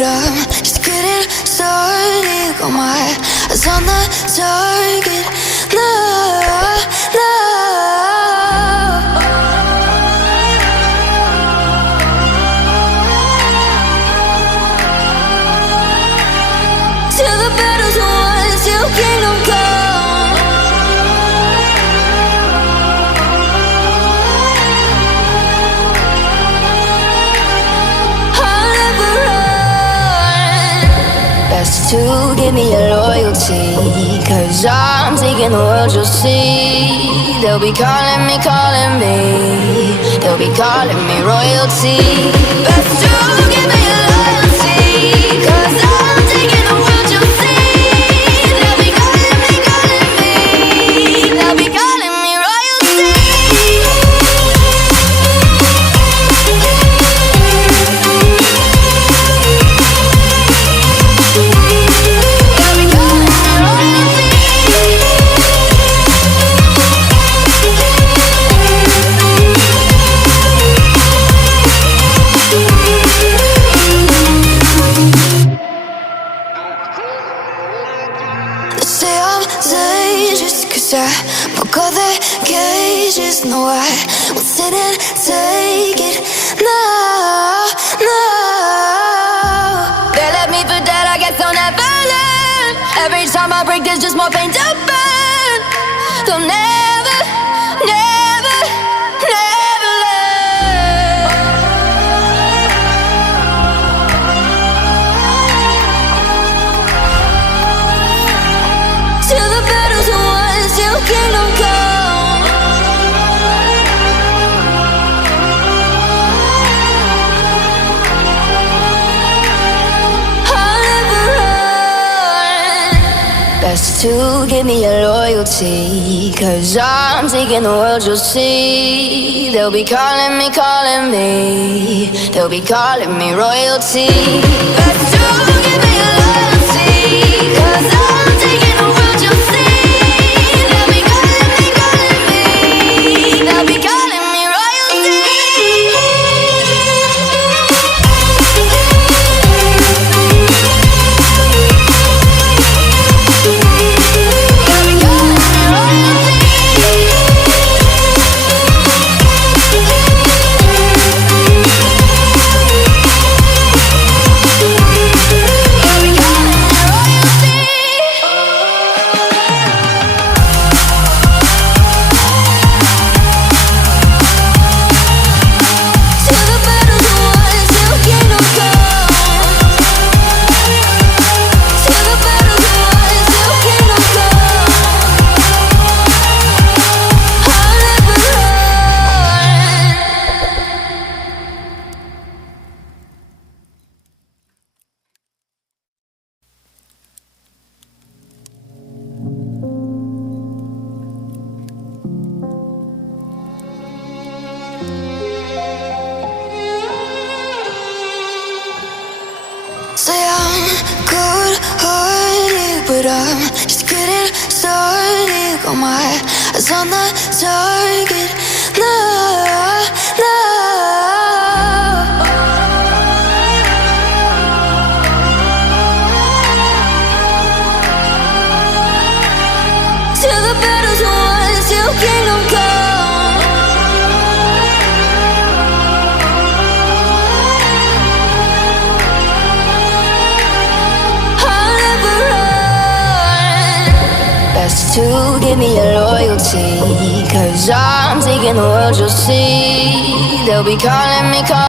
but I'm just getting started. Got my eyes on the target. No, no. Till the battle's won, till kingdom come. I'll never run. Best to give me your loyalty, 'cause I'm taking the world, you'll see. They'll be calling me, they'll be calling me royalty. Best to give me your loyalty, 'cause I'm taking the world, you'll see. They'll be calling me, they'll be calling me royalty. They'll be calling me royalty. They say I'm dangerous 'cause I broke all their cages. No, I won't sit and take it. No, no. They left me for dead, I guess I'll never learn. Every time I break, there's just more pain to burn. They'll never, never, never learn. Till the battle's won, till kingdom come. I'll never run. Best to give me your loyalty, 'cause I'm taking the world, you'll see. They'll be calling me, they'll be calling me royalty. Best to give me your loyalty, 'cause I'm taking the world, you'll see. They'll be calling me, they'll be calling me royalty. They'll be calling me royalty. They'll be calling me royalty. Till the battle's won, till kingdom come. Till the battle's won, till kingdom come. I'll never run. Say I'm good-hearted, but I'm just getting started. Got my eyes on the target. No, no. Till the battle's won, till kingdom come. I'll never run. Best to give me your loyalty, 'cause I'm taking the world, you'll see. They'll be calling me,